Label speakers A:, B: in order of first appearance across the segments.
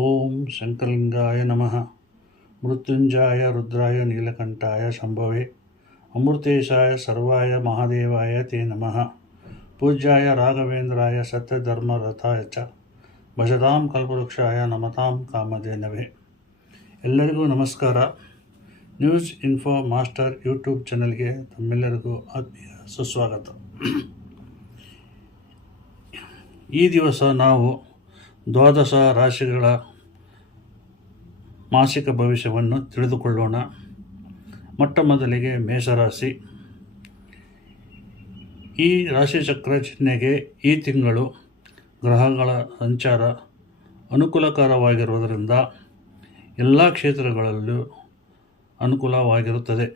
A: ಓಂ ಶಂಕರಲಿಂಗಾಯ ನಮಃ ಮೃತ್ಯುಂಜಾಯ ರುದ್ರಾಯ ನೀಲಕಂಠಾಯ ಶಂಭವೇ ಅಮೃತೇಶಾಯ ಸರ್ವಾಯ ಮಹಾದೇವಾಯ ತೇ ನಮಃ ಪೂಜ್ಯಾಯ ರಾಘವೇಂದ್ರಾಯ ಸತ್ಯಧರ್ಮರಥಾಯ ಚ ಭಜತಾಂ ಕಲ್ಪವೃಕ್ಷಾಯ ನಮತಾಂ ಕಾಮಧೇನವೇ ಎಲ್ಲರಿಗೂ ನಮಸ್ಕಾರ. ನ್ಯೂಸ್ ಇನ್ಫೋ ಮಾಸ್ಟರ್ ಯೂಟ್ಯೂಬ್ ಚಾನಲ್ಗೆ ತಮ್ಮೆಲ್ಲರಿಗೂ ಆತ್ಮೀಯ ಸುಸ್ವಾಗತ. ಈ ದಿವಸ ನಾವು ದ್ವಾದಶ ರಾಶಿಗಳ ಮಾಸಿಕ ಭವಿಷ್ಯವನ್ನು ತಿಳಿದುಕೊಳ್ಳೋಣ. ಮೊಟ್ಟ ಮೊದಲಿಗೆ ಮೇಷರಾಶಿ. ಈ ರಾಶಿಚಕ್ರ ಚಿಹ್ನೆಗೆ ಈ ತಿಂಗಳು ಗ್ರಹಗಳ ಸಂಚಾರ ಅನುಕೂಲಕರವಾಗಿರುವುದರಿಂದ ಎಲ್ಲ ಕ್ಷೇತ್ರಗಳಲ್ಲೂ ಅನುಕೂಲವಾಗಿರುತ್ತದೆ.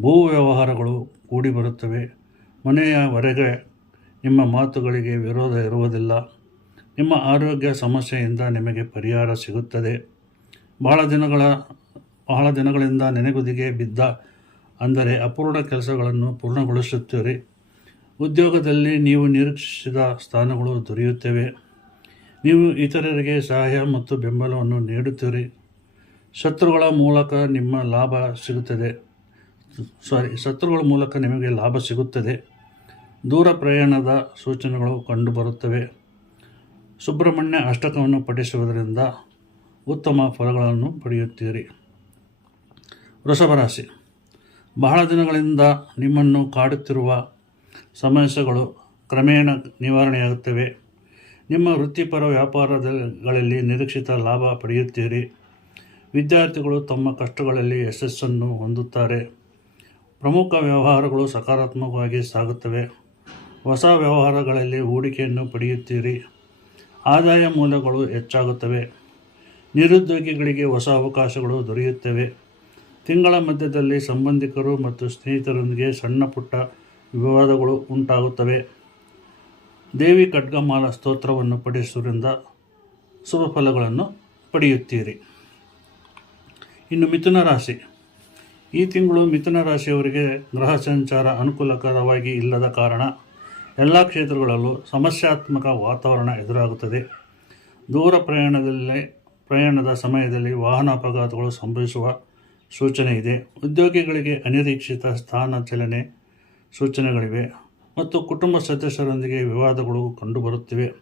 A: ಭೂ ವ್ಯವಹಾರಗಳು ಕೂಡಿ ಬರುತ್ತವೆ ಮನೆಯವರೆಗೆ ನಿಮ್ಮ ಮಾತುಗಳಿಗೆ ವಿರೋಧ ಇರುವುದಿಲ್ಲ. ನಿಮ್ಮ ಆರೋಗ್ಯ ಸಮಸ್ಯೆಯಿಂದ ನಿಮಗೆ ಪರಿಹಾರ ಸಿಗುತ್ತದೆ. ಬಹಳ ದಿನಗಳ, ಬಹಳ ದಿನಗಳಿಂದ ನೆನೆಗುದಿಗೆ ಬಿದ್ದ ಅಂದರೆ ಅಪೂರ್ಣ ಕೆಲಸಗಳನ್ನು ಪೂರ್ಣಗೊಳಿಸುತ್ತೀರಿ. ಉದ್ಯೋಗದಲ್ಲಿ ನೀವು ನಿರೀಕ್ಷಿಸಿದ ಸ್ಥಾನಗಳು ದೊರೆಯುತ್ತವೆ. ನೀವು ಇತರರಿಗೆ ಸಹಾಯ ಮತ್ತು ಬೆಂಬಲವನ್ನು ನೀಡುತ್ತೀರಿ. ಶತ್ರುಗಳ ಮೂಲಕ ನಿಮ್ಮ ಲಾಭ ಸಿಗುತ್ತದೆ. ಸಾರಿ, ಶತ್ರುಗಳ ಮೂಲಕ ನಿಮಗೆ ಲಾಭ ಸಿಗುತ್ತದೆ. ದೂರ ಪ್ರಯಾಣದ ಸೂಚನೆಗಳು ಕಂಡುಬರುತ್ತವೆ. ಸುಬ್ರಹ್ಮಣ್ಯ ಅಷ್ಟಕವನ್ನು ಪಠಿಸುವುದರಿಂದ ಉತ್ತಮ ಫಲಗಳನ್ನು ಪಡೆಯುತ್ತೀರಿ. ವೃಷಭರಾಶಿ ಬಹಳ ದಿನಗಳಿಂದ ನಿಮ್ಮನ್ನು ಕಾಡುತ್ತಿರುವ ಸಮಸ್ಯೆಗಳು ಕ್ರಮೇಣ ನಿವಾರಣೆಯಾಗುತ್ತವೆ. ನಿಮ್ಮ ವೃತ್ತಿಪರ ವ್ಯಾಪಾರಗಳಲ್ಲಿ ನಿರೀಕ್ಷಿತ ಲಾಭ ಪಡೆಯುತ್ತೀರಿ. ವಿದ್ಯಾರ್ಥಿಗಳು ತಮ್ಮ ಕಷ್ಟಗಳಲ್ಲಿ ಯಶಸ್ಸನ್ನು ಹೊಂದುತ್ತಾರೆ. ಪ್ರಮುಖ ವ್ಯವಹಾರಗಳು ಸಕಾರಾತ್ಮಕವಾಗಿ ಸಾಗುತ್ತವೆ. ಹೊಸ ವ್ಯವಹಾರಗಳಲ್ಲಿ ಹೂಡಿಕೆಯನ್ನು ಪಡೆಯುತ್ತೀರಿ. ಆದಾಯ ಮೂಲಗಳು ಹೆಚ್ಚಾಗುತ್ತವೆ. ನಿರುದ್ಯೋಗಿಗಳಿಗೆ ಹೊಸ ಅವಕಾಶಗಳು ದೊರೆಯುತ್ತವೆ. ತಿಂಗಳ ಮಧ್ಯದಲ್ಲಿ ಸಂಬಂಧಿಕರು ಮತ್ತು ಸ್ನೇಹಿತರೊಂದಿಗೆ ಸಣ್ಣ ಪುಟ್ಟ ವಿವಾದಗಳು ಉಂಟಾಗುತ್ತವೆ. ದೇವಿ ಖಡ್ಗಮಾಲ ಸ್ತೋತ್ರವನ್ನು ಪಠಿಸುವುದರಿಂದ ಶುಭ ಫಲಗಳನ್ನು ಪಡೆಯುತ್ತೀರಿ. ಇನ್ನು ಮಿಥುನ ರಾಶಿ. ಈ ತಿಂಗಳು ಮಿಥುನ ರಾಶಿಯವರಿಗೆ ಗ್ರಹ ಸಂಚಾರ ಅನುಕೂಲಕರವಾಗಿ ಇಲ್ಲದ ಕಾರಣ ಎಲ್ಲ ಕ್ಷೇತ್ರಗಳಲ್ಲೂ ಸಮಸ್ಯಾತ್ಮಕ ವಾತಾವರಣ ಎದುರಾಗುತ್ತದೆ. ದೂರ ಪ್ರಯಾಣದಲ್ಲಿ, ಪ್ರಯಾಣದ ಸಮಯದಲ್ಲಿ ವಾಹನ ಅಪಘಾತಗಳು ಸಂಭವಿಸುವ ಸೂಚನೆ ಇದೆ. ಉದ್ಯೋಗಿಗಳಿಗೆ ಅನಿರೀಕ್ಷಿತ ಸ್ಥಾನ ಚಲನೆ ಸೂಚನೆಗಳಿವೆ ಮತ್ತು ಕುಟುಂಬ ಸದಸ್ಯರೊಂದಿಗೆ ವಿವಾದಗಳು ಕಂಡುಬರುತ್ತಿವೆ.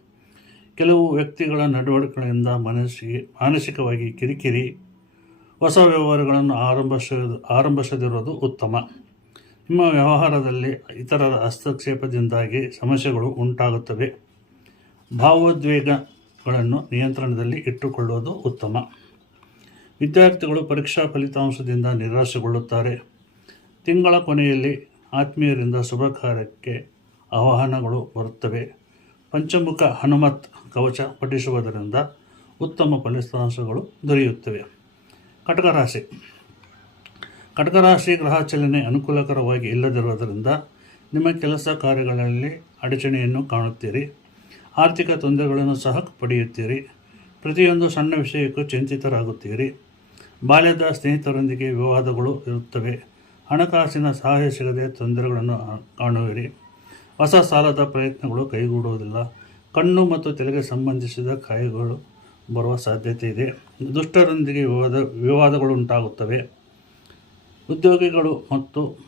A: ಕೆಲವು ವ್ಯಕ್ತಿಗಳ ನಡವಳಿಕೆಗಳಿಂದ ಮನಸ್ಸಿಗೆ, ಮಾನಸಿಕವಾಗಿ ಕಿರಿಕಿರಿ, ಹೊಸ ವ್ಯವಹಾರಗಳನ್ನು ಆರಂಭಿಸ ಆರಂಭಿಸದಿರೋದು ಉತ್ತಮ. ನಿಮ್ಮ ವ್ಯವಹಾರದಲ್ಲಿ ಇತರರ ಹಸ್ತಕ್ಷೇಪದಿಂದಾಗಿ ಸಮಸ್ಯೆಗಳು ಉಂಟಾಗುತ್ತವೆ. ಭಾವೋದ್ವೇಗಗಳನ್ನು ನಿಯಂತ್ರಣದಲ್ಲಿ ಇಟ್ಟುಕೊಳ್ಳುವುದು ಉತ್ತಮ. ವಿದ್ಯಾರ್ಥಿಗಳು ಪರೀಕ್ಷಾ ಫಲಿತಾಂಶದಿಂದ ನಿರಾಶೆಗೊಳ್ಳುತ್ತಾರೆ. ತಿಂಗಳ ಕೊನೆಯಲ್ಲಿ ಆತ್ಮೀಯರಿಂದ ಶುಭ ಕಾರ್ಯಕ್ಕೆ ಆಹ್ವಾನಗಳು ಬರುತ್ತವೆ. ಪಂಚಮುಖ ಹನುಮತ್ ಕವಚ ಪಠಿಸುವುದರಿಂದ ಉತ್ತಮ ಫಲಿತಾಂಶಗಳು ದೊರೆಯುತ್ತವೆ. ಕಟಕ ರಾಶಿ. ಕಟಕ ರಾಶಿ ಗ್ರಹ ಚಲನೆ ಅನುಕೂಲಕರವಾಗಿ ಇಲ್ಲದಿರುವುದರಿಂದ ನಿಮ್ಮ ಕೆಲಸ ಕಾರ್ಯಗಳಲ್ಲಿ ಅಡಚಣೆಯನ್ನು ಕಾಣುತ್ತೀರಿ. ಆರ್ಥಿಕ ತೊಂದರೆಗಳನ್ನು ಸಹ ಪಡೆಯುತ್ತೀರಿ. ಪ್ರತಿಯೊಂದು ಸಣ್ಣ ವಿಷಯಕ್ಕೂ ಚಿಂತಿತರಾಗುತ್ತೀರಿ. ಬಾಲ್ಯದ ಸ್ನೇಹಿತರೊಂದಿಗೆ ವಿವಾದಗಳು ಇರುತ್ತವೆ. ಹಣಕಾಸಿನ ಸಹಾಯ ಸಿಗದೆ ತೊಂದರೆಗಳನ್ನು ಕಾಣುವಿರಿ. ಹೊಸ ಸಾಲದ ಪ್ರಯತ್ನಗಳು ಕೈಗೂಡುವುದಿಲ್ಲ. ಕಣ್ಣು ಮತ್ತು ತೆಲೆಗೆ ಸಂಬಂಧಿಸಿದ ಕಾಯಿಗಳು ಬರುವ ಸಾಧ್ಯತೆ ಇದೆ. ದುಷ್ಟರೊಂದಿಗೆ ವಿವಾದ ವಿವಾದಗಳು ಉಂಟಾಗುತ್ತವೆ ಉದ್ಯೋಗಿಗಳು ಮತ್ತು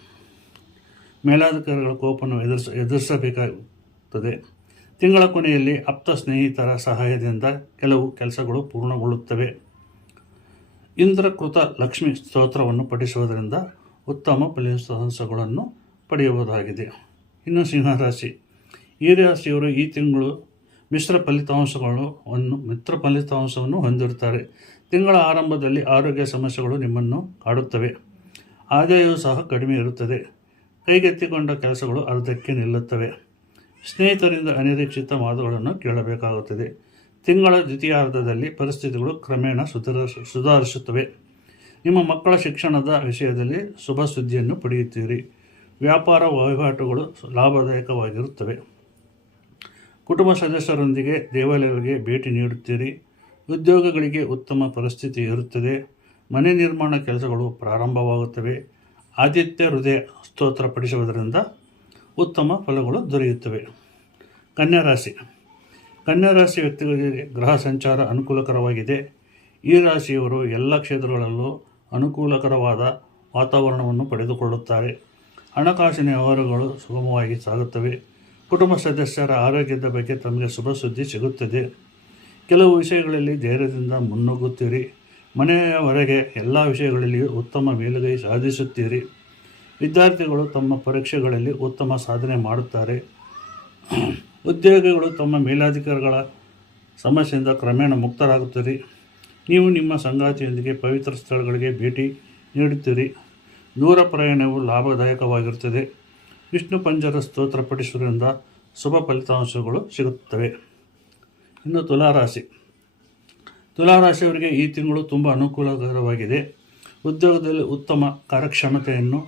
A: ಮೇಲಾಧಿಕಾರಿಗಳ ಕೋಪವನ್ನು ಎದುರಿಸ, ಎದುರಿಸಬೇಕಾಗುತ್ತದೆ. ತಿಂಗಳ ಕೊನೆಯಲ್ಲಿ ಆಪ್ತ ಸ್ನೇಹಿತರ ಸಹಾಯದಿಂದ ಕೆಲವು ಕೆಲಸಗಳು ಪೂರ್ಣಗೊಳ್ಳುತ್ತವೆ. ಇಂದ್ರಕೃತ ಲಕ್ಷ್ಮಿ ಸ್ತೋತ್ರವನ್ನು ಪಠಿಸುವುದರಿಂದ ಉತ್ತಮ ಫಲಿತಾಂಶಗಳನ್ನು ಪಡೆಯಬಹುದಾಗಿದೆ. ಇನ್ನು ಸಿಂಹರಾಶಿ. ಈ ರಾಶಿಯವರು ಈ ತಿಂಗಳು ಮಿಶ್ರ ಫಲಿತಾಂಶಗಳನ್ನು, ಮಿತ್ರ ಫಲಿತಾಂಶವನ್ನು ಹೊಂದಿರುತ್ತಾರೆ. ತಿಂಗಳ ಆರಂಭದಲ್ಲಿ ಆರೋಗ್ಯ ಸಮಸ್ಯೆಗಳು ನಿಮ್ಮನ್ನು ಕಾಡುತ್ತವೆ. ಆದಾಯವೂ ಸಹ ಕಡಿಮೆ ಇರುತ್ತದೆ. ಕೈಗೆತ್ತಿಕೊಂಡ ಕೆಲಸಗಳು ಅರ್ಧಕ್ಕೆ ನಿಲ್ಲುತ್ತವೆ. ಸ್ನೇಹಿತರಿಂದ ಅನಿರೀಕ್ಷಿತ ಮಾತುಗಳನ್ನು ಕೇಳಬೇಕಾಗುತ್ತದೆ. ತಿಂಗಳ ದ್ವಿತೀಯಾರ್ಧದಲ್ಲಿ ಪರಿಸ್ಥಿತಿಗಳು ಕ್ರಮೇಣ ಸುಧಾರ ಸುಧಾರಿಸುತ್ತವೆ. ನಿಮ್ಮ ಮಕ್ಕಳ ಶಿಕ್ಷಣದ ವಿಷಯದಲ್ಲಿ ಶುಭ ಸುದ್ದಿಯನ್ನು ಪಡೆಯುತ್ತೀರಿ. ವ್ಯಾಪಾರ ವಹಿವಾಟುಗಳು ಲಾಭದಾಯಕವಾಗಿರುತ್ತವೆ. ಕುಟುಂಬ ಸದಸ್ಯರೊಂದಿಗೆ ದೇವಾಲಯಗಳಿಗೆ ಭೇಟಿ ನೀಡುತ್ತೀರಿ. ಉದ್ಯೋಗಗಳಿಗೆ ಉತ್ತಮ ಪರಿಸ್ಥಿತಿ ಇರುತ್ತದೆ. ಮನೆ ನಿರ್ಮಾಣ ಕೆಲಸಗಳು ಪ್ರಾರಂಭವಾಗುತ್ತವೆ. ಆದಿತ್ಯ ಹೃದಯ ಸ್ತೋತ್ರ ಪಡಿಸುವುದರಿಂದ ಉತ್ತಮ ಫಲಗಳು ದೊರೆಯುತ್ತವೆ. ಕನ್ಯಾ ರಾಶಿ. ಕನ್ಯಾ ರಾಶಿ ವ್ಯಕ್ತಿಗಳಿಗೆ ಗ್ರಹ ಸಂಚಾರ ಅನುಕೂಲಕರವಾಗಿದೆ. ಈ ರಾಶಿಯವರು ಎಲ್ಲ ಕ್ಷೇತ್ರಗಳಲ್ಲೂ ಅನುಕೂಲಕರವಾದ ವಾತಾವರಣವನ್ನು ಪಡೆದುಕೊಳ್ಳುತ್ತಾರೆ. ಹಣಕಾಸಿನ ವ್ಯವಹಾರಗಳು ಸುಗಮವಾಗಿ ಸಾಗುತ್ತವೆ. ಕುಟುಂಬ ಸದಸ್ಯರ ಆರೋಗ್ಯದ ಬಗ್ಗೆ ತಮಗೆ ಶುಭ ಸುದ್ದಿ ಸಿಗುತ್ತದೆ. ಕೆಲವು ವಿಷಯಗಳಲ್ಲಿ ಧೈರ್ಯದಿಂದ ಮುನ್ನುಗ್ಗುತ್ತೀರಿ. ಮನೆಯ ಹೊರಗೆ ಎಲ್ಲ ವಿಷಯಗಳಲ್ಲಿಯೂ ಉತ್ತಮ ಮೇಲುಗೈ ಸಾಧಿಸುತ್ತೀರಿ. ವಿದ್ಯಾರ್ಥಿಗಳು ತಮ್ಮ ಪರೀಕ್ಷೆಗಳಲ್ಲಿ ಉತ್ತಮ ಸಾಧನೆ ಮಾಡುತ್ತಾರೆ. ಉದ್ಯೋಗಿಗಳು ತಮ್ಮ ಮೇಲಾಧಿಕಾರಿಗಳ ಸಮಸ್ಯೆಯಿಂದ ಕ್ರಮೇಣ ಮುಕ್ತರಾಗುತ್ತೀರಿ. ನೀವು ನಿಮ್ಮ ಸಂಗಾತಿಯೊಂದಿಗೆ ಪವಿತ್ರ ಸ್ಥಳಗಳಿಗೆ ಭೇಟಿ ನೀಡುತ್ತೀರಿ. ದೂರ ಪ್ರಯಾಣವು ಲಾಭದಾಯಕವಾಗಿರುತ್ತದೆ. ವಿಷ್ಣು ಪಂಜರ ಸ್ತೋತ್ರ ಪಠಿಸುವುದರಿಂದ ಶುಭ ಫಲಿತಾಂಶಗಳು ಸಿಗುತ್ತವೆ. ಇನ್ನು ತುಲಾರಾಶಿ. ತುಲಾರಾಶಿಯವರಿಗೆ ಈ ತಿಂಗಳು ತುಂಬ ಅನುಕೂಲಕರವಾಗಿದೆ. ಉದ್ಯೋಗದಲ್ಲಿ ಉತ್ತಮ ಕಾರ್ಯಕ್ಷಮತೆಯನ್ನು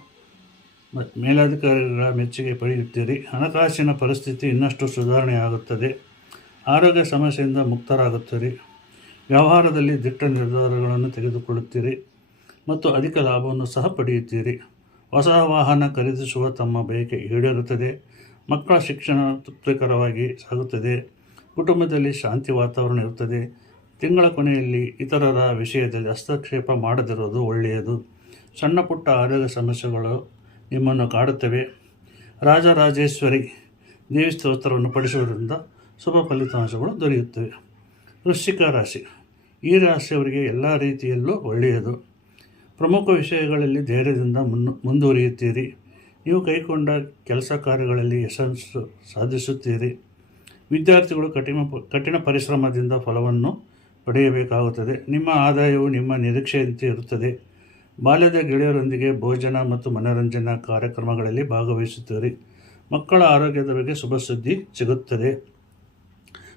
A: ಮತ್ತು ಮೇಲಾಧಿಕಾರಿಗಳ ಮೆಚ್ಚುಗೆ ಪಡೆಯುತ್ತೀರಿ. ಹಣಕಾಸಿನ ಪರಿಸ್ಥಿತಿ ಇನ್ನಷ್ಟು ಸುಧಾರಣೆಯಾಗುತ್ತದೆ. ಆರೋಗ್ಯ ಸಮಸ್ಯೆಯಿಂದ ಮುಕ್ತರಾಗುತ್ತೀರಿ. ವ್ಯವಹಾರದಲ್ಲಿ ದಿಟ್ಟ ನಿರ್ಧಾರಗಳನ್ನು ತೆಗೆದುಕೊಳ್ಳುತ್ತೀರಿ ಮತ್ತು ಅಧಿಕ ಲಾಭವನ್ನು ಸಹ ಪಡೆಯುತ್ತೀರಿ. ಹೊಸ ವಾಹನ ಖರೀದಿಸುವ ತಮ್ಮ ಬಯಕೆ ಈಡೇರುತ್ತದೆ. ಮಕ್ಕಳ ಶಿಕ್ಷಣ ತೃಪ್ತಿಕರವಾಗಿ ಸಾಗುತ್ತದೆ. ಕುಟುಂಬದಲ್ಲಿ ಶಾಂತಿ ವಾತಾವರಣ ಇರುತ್ತದೆ. ತಿಂಗಳ ಕೊನೆಯಲ್ಲಿ ಇತರರ ವಿಷಯದಲ್ಲಿ ಹಸ್ತಕ್ಷೇಪ ಮಾಡದಿರುವುದು ಒಳ್ಳೆಯದು. ಸಣ್ಣ ಪುಟ್ಟ ಆರೋಗ್ಯ ಸಮಸ್ಯೆಗಳು ನಿಮ್ಮನ್ನು ಕಾಡುತ್ತವೆ. ರಾಜರಾಜೇಶ್ವರಿ ದೇವಿ ಸ್ತೋತ್ರವನ್ನು ಪಡಿಸುವುದರಿಂದ ಶುಭ ಫಲಿತಾಂಶಗಳು ದೊರೆಯುತ್ತವೆ. ವೃಶ್ಚಿಕ ರಾಶಿ. ಈ ರಾಶಿಯವರಿಗೆ ಎಲ್ಲ ರೀತಿಯಲ್ಲೂ ಒಳ್ಳೆಯದು. ಪ್ರಮುಖ ವಿಷಯಗಳಲ್ಲಿ ಧೈರ್ಯದಿಂದ ಮುನ್ನು, ಮುಂದುವರಿಯುತ್ತೀರಿ. ನೀವು ಕೈಗೊಂಡ ಕೆಲಸ ಕಾರ್ಯಗಳಲ್ಲಿ ಯಶಸ್ಸು ಸಾಧಿಸುತ್ತೀರಿ. ವಿದ್ಯಾರ್ಥಿಗಳು ಕಠಿಣ ಕಠಿಣ ಪರಿಶ್ರಮದಿಂದ ಫಲವನ್ನು ಪಡೆಯಬೇಕಾಗುತ್ತದೆ. ನಿಮ್ಮ ಆದಾಯವು ನಿಮ್ಮ ನಿರೀಕ್ಷೆಯಂತೆ ಇರುತ್ತದೆ. ಬಾಲ್ಯದ ಗೆಳೆಯರೊಂದಿಗೆ ಭೋಜನ ಮತ್ತು ಮನೋರಂಜನಾ ಕಾರ್ಯಕ್ರಮಗಳಲ್ಲಿ ಭಾಗವಹಿಸುತ್ತೀರಿ. ಮಕ್ಕಳ ಆರೋಗ್ಯದ ಬಗ್ಗೆ ಶುಭ ಸುದ್ದಿ ಸಿಗುತ್ತದೆ.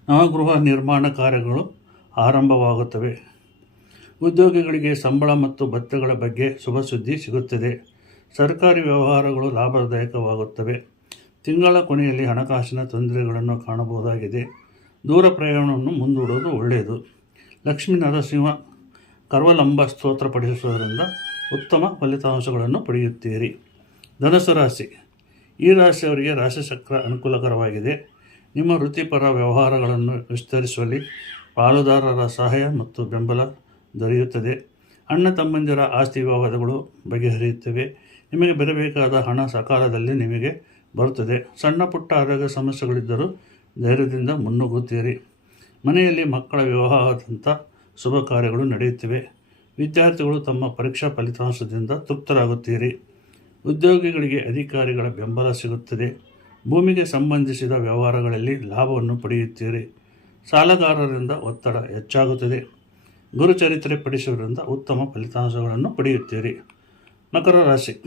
A: ನವಗೃಹ ನಿರ್ಮಾಣ ಕಾರ್ಯಗಳು ಆರಂಭವಾಗುತ್ತವೆ. ಉದ್ಯೋಗಿಗಳಿಗೆ ಸಂಬಳ ಮತ್ತು ಭತ್ತಗಳ ಬಗ್ಗೆ ಶುಭ ಸುದ್ದಿ ಸಿಗುತ್ತದೆ. ಸರ್ಕಾರಿ ವ್ಯವಹಾರಗಳು ಲಾಭದಾಯಕವಾಗುತ್ತವೆ. ತಿಂಗಳ ಕೊನೆಯಲ್ಲಿ ಹಣಕಾಸಿನ ತೊಂದರೆಗಳನ್ನು ಕಾಣಬಹುದಾಗಿದೆ. ದೂರ ಪ್ರಯಾಣವನ್ನು ಮುಂದೂಡೋದು ಒಳ್ಳೆಯದು. ಲಕ್ಷ್ಮೀ ನರಸಿಂಹ ಕರ್ವಲಂಬ ಸ್ತೋತ್ರ ಪಡಿಸುವುದರಿಂದ ಉತ್ತಮ ಫಲಿತಾಂಶಗಳನ್ನು ಪಡೆಯುತ್ತೀರಿ. ಧನಸು ರಾಶಿ. ಈ ರಾಶಿಯವರಿಗೆ ರಾಶಿಚಕ್ರ ಅನುಕೂಲಕರವಾಗಿದೆ. ನಿಮ್ಮ ವೃತ್ತಿಪರ ವ್ಯವಹಾರಗಳನ್ನು ವಿಸ್ತರಿಸುವಲ್ಲಿ ಪಾಲುದಾರರ ಸಹಾಯ ಮತ್ತು ಬೆಂಬಲ ದೊರೆಯುತ್ತದೆ. ಅಣ್ಣ ತಮ್ಮಂದಿರ ಆಸ್ತಿ ವಿವಾದಗಳು ಬಗೆಹರಿಯುತ್ತವೆ. ನಿಮಗೆ ಬರಬೇಕಾದ ಹಣ ಸಕಾಲದಲ್ಲಿ ನಿಮಗೆ ಬರುತ್ತದೆ. ಸಣ್ಣ ಪುಟ್ಟ ಆರೋಗ್ಯ ಸಮಸ್ಯೆಗಳಿದ್ದರೂ ಧೈರ್ಯದಿಂದ ಮುನ್ನುಗ್ಗುತ್ತೀರಿ. ಮನೆಯಲ್ಲಿ ಮಕ್ಕಳ ವಿವಾಹದಂಥ ಶುಭ ಕಾರ್ಯಗಳು ನಡೆಯುತ್ತಿವೆ. ವಿದ್ಯಾರ್ಥಿಗಳು ತಮ್ಮ ಪರೀಕ್ಷಾ ಫಲಿತಾಂಶದಿಂದ ತೃಪ್ತರಾಗುತ್ತೀರಿ. ಉದ್ಯೋಗಿಗಳಿಗೆ ಅಧಿಕಾರಿಗಳ ಬೆಂಬಲ ಸಿಗುತ್ತದೆ. ಭೂಮಿಗೆ ಸಂಬಂಧಿಸಿದ ವ್ಯವಹಾರಗಳಲ್ಲಿ ಲಾಭವನ್ನು ಪಡೆಯುತ್ತೀರಿ. ಸಾಲಗಾರರಿಂದ ಒತ್ತಡ ಹೆಚ್ಚಾಗುತ್ತದೆ. ಗುರುಚರಿತ್ರೆ ಪಡಿಸುವುದರಿಂದ ಉತ್ತಮ ಫಲಿತಾಂಶಗಳನ್ನು ಪಡೆಯುತ್ತೀರಿ. ಮಕರ ರಾಶಿ.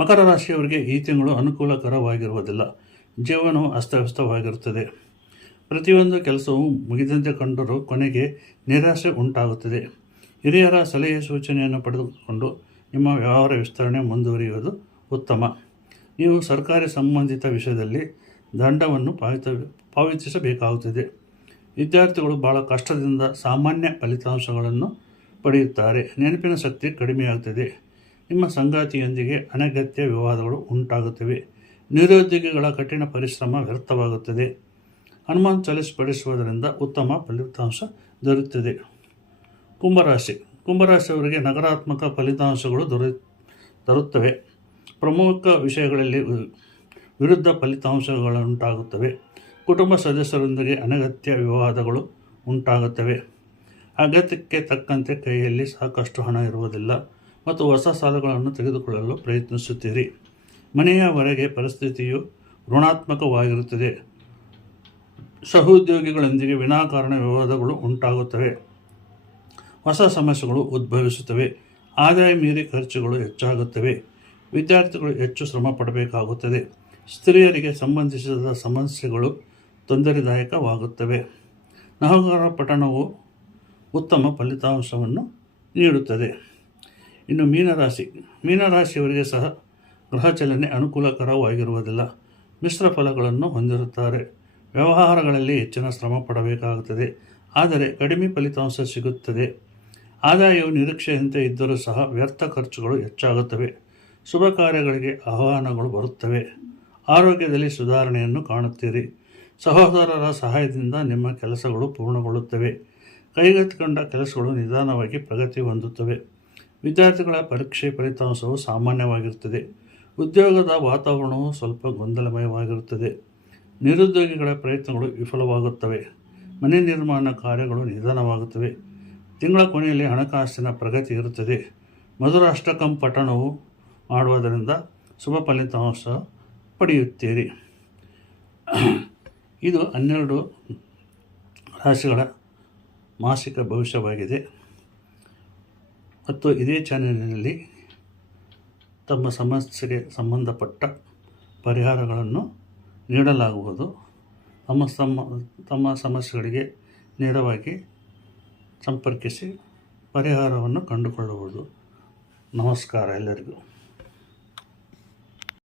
A: ಮಕರ ರಾಶಿಯವರಿಗೆ ಈ ತಿಂಗಳು ಅನುಕೂಲಕರವಾಗಿರುವುದಿಲ್ಲ. ಜೀವನವು ಅಸ್ತವ್ಯಸ್ತವಾಗಿರುತ್ತದೆ. ಪ್ರತಿಯೊಂದು ಕೆಲಸವೂ ಮುಗಿದಂತೆ ಕಂಡರೂ ಕೊನೆಗೆ ನಿರಾಸೆ ಉಂಟಾಗುತ್ತದೆ. ಹಿರಿಯರ ಸಲಹೆ ಸೂಚನೆಯನ್ನು ಪಡೆದುಕೊಂಡು ನಿಮ್ಮ ವ್ಯವಹಾರ ವಿಸ್ತರಣೆ ಮುಂದುವರಿಯುವುದು ಉತ್ತಮ. ನೀವು ಸರ್ಕಾರಿ ಸಂಬಂಧಿತ ವಿಷಯದಲ್ಲಿ ದಂಡವನ್ನು ಪಾವತ ಪಾವತಿಸಬೇಕಾಗುತ್ತದೆ. ವಿದ್ಯಾರ್ಥಿಗಳು ಬಹಳ ಕಷ್ಟದಿಂದ ಸಾಮಾನ್ಯ ಫಲಿತಾಂಶಗಳನ್ನು ಪಡೆಯುತ್ತಾರೆ. ನೆನಪಿನ ಶಕ್ತಿ ಕಡಿಮೆಯಾಗುತ್ತದೆ. ನಿಮ್ಮ ಸಂಗಾತಿಯೊಂದಿಗೆ ಅನಗತ್ಯ ವಿವಾದಗಳು ಉಂಟಾಗುತ್ತವೆ. ನಿರುದ್ಯೋಗಿಗಳ ಕಠಿಣ ಪರಿಶ್ರಮ ವ್ಯರ್ಥವಾಗುತ್ತದೆ. ಹನುಮಾನ್ ಚಾಲೀಸ್ ಪಡಿಸುವುದರಿಂದ ಉತ್ತಮ ಫಲಿತಾಂಶ ದೊರೆಯುತ್ತದೆ. ಕುಂಭರಾಶಿ. ಕುಂಭರಾಶಿಯವರಿಗೆ ನಕಾರಾತ್ಮಕ ಫಲಿತಾಂಶಗಳು ದೊರೆ, ತರುತ್ತವೆ. ಪ್ರಮುಖ ವಿಷಯಗಳಲ್ಲಿ ವಿರುದ್ಧ ಫಲಿತಾಂಶಗಳುಂಟಾಗುತ್ತವೆ. ಕುಟುಂಬ ಸದಸ್ಯರೊಂದಿಗೆ ಅನಗತ್ಯ ವಿವಾದಗಳು ಉಂಟಾಗುತ್ತವೆ. ಅಗತ್ಯಕ್ಕೆ ತಕ್ಕಂತೆ ಕೈಯಲ್ಲಿ ಸಾಕಷ್ಟು ಹಣ ಇರುವುದಿಲ್ಲ ಮತ್ತು ಹೊಸ ಸಾಲಗಳನ್ನು ತೆಗೆದುಕೊಳ್ಳಲು ಪ್ರಯತ್ನಿಸುತ್ತೀರಿ. ಮನೆಯ ಹೊರಗೆ ಪರಿಸ್ಥಿತಿಯು ಋಣಾತ್ಮಕವಾಗಿರುತ್ತದೆ. ಸಹೋದ್ಯೋಗಿಗಳೊಂದಿಗೆ ವಿನಾಕಾರಣ ವಿವಾದಗಳು ಉಂಟಾಗುತ್ತವೆ. ಹೊಸ ಸಮಸ್ಯೆಗಳು ಉದ್ಭವಿಸುತ್ತವೆ. ಆದಾಯ ಮೀರಿ ಖರ್ಚುಗಳು ಹೆಚ್ಚಾಗುತ್ತವೆ. ವಿದ್ಯಾರ್ಥಿಗಳು ಹೆಚ್ಚು ಶ್ರಮ ಪಡಬೇಕಾಗುತ್ತದೆ. ಸ್ತ್ರೀಯರಿಗೆ ಸಂಬಂಧಿಸಿದ ಸಮಸ್ಯೆಗಳು ತೊಂದರೆದಾಯಕವಾಗುತ್ತವೆ. ನವಗ್ರಹ ಪಠಣವು ಉತ್ತಮ ಫಲಿತಾಂಶವನ್ನು ನೀಡುತ್ತದೆ. ಇನ್ನು ಮೀನರಾಶಿ. ಮೀನರಾಶಿಯವರಿಗೆ ಸಹ ಗ್ರಹ ಚಲನೆ ಅನುಕೂಲಕರವಾಗಿರುವುದಿಲ್ಲ. ಮಿಶ್ರ ಫಲಗಳನ್ನು ಹೊಂದಿರುತ್ತಾರೆ. ವ್ಯವಹಾರಗಳಲ್ಲಿ ಹೆಚ್ಚಿನ ಶ್ರಮ ಪಡಬೇಕಾಗುತ್ತದೆ. ಆದರೆ ಕಡಿಮೆ ಫಲಿತಾಂಶ ಸಿಗುತ್ತದೆ. ಆದಾಯವು ನಿರೀಕ್ಷೆಯಂತೆ ಇದ್ದರೂ ಸಹ ವ್ಯರ್ಥ ಖರ್ಚುಗಳು ಹೆಚ್ಚಾಗುತ್ತವೆ. ಶುಭ ಕಾರ್ಯಗಳಿಗೆ ಆಹ್ವಾನಗಳು ಬರುತ್ತವೆ. ಆರೋಗ್ಯದಲ್ಲಿ ಸುಧಾರಣೆಯನ್ನು ಕಾಣುತ್ತೀರಿ. ಸಹೋದರರ ಸಹಾಯದಿಂದ ನಿಮ್ಮ ಕೆಲಸಗಳು ಪೂರ್ಣಗೊಳ್ಳುತ್ತವೆ. ಕೈಗೆತ್ತಿಕೊಂಡ ಕೆಲಸಗಳು ನಿಧಾನವಾಗಿ ಪ್ರಗತಿ ಹೊಂದುತ್ತವೆ. ವಿದ್ಯಾರ್ಥಿಗಳ ಪರೀಕ್ಷೆ ಫಲಿತಾಂಶವು ಸಾಮಾನ್ಯವಾಗಿರುತ್ತದೆ. ಉದ್ಯೋಗದ ವಾತಾವರಣವು ಸ್ವಲ್ಪ ಗೊಂದಲಮಯವಾಗಿರುತ್ತದೆ. ನಿರುದ್ಯೋಗಿಗಳ ಪ್ರಯತ್ನಗಳು ವಿಫಲವಾಗುತ್ತವೆ. ಮನೆ ನಿರ್ಮಾಣ ಕಾರ್ಯಗಳು ನಿಧಾನವಾಗುತ್ತವೆ. ತಿಂಗಳ ಕೊನೆಯಲ್ಲಿ ಹಣಕಾಸಿನ ಪ್ರಗತಿ ಇರುತ್ತದೆ. ಮಧುರ ಅಷ್ಟಕಂ ಪಠಣವು ಮಾಡುವುದರಿಂದ ಶುಭ ಫಲಿತಾಂಶ ಪಡೆಯುತ್ತೀರಿ. ಇದು ಹನ್ನೆರಡು ರಾಶಿಗಳ ಮಾಸಿಕ ಭವಿಷ್ಯವಾಗಿದೆ. ಮತ್ತು ಇದೇ ಚಾನೆಲಿನಲ್ಲಿ ತಮ್ಮ ಸಮಸ್ಯೆಗೆ ಸಂಬಂಧಪಟ್ಟ ಪರಿಹಾರಗಳನ್ನು ನೀಡಲಾಗುವುದು. ತಮ್ಮ ಸಮ ತಮ್ಮ ಸಮಸ್ಯೆಗಳಿಗೆ ನೇರವಾಗಿ ಸಂಪರ್ಕಿಸಿ ಪರಿಹಾರವನ್ನು ಕಂಡುಕೊಳ್ಳುವುದು. ನಮಸ್ಕಾರ ಎಲ್ಲರಿಗೂ.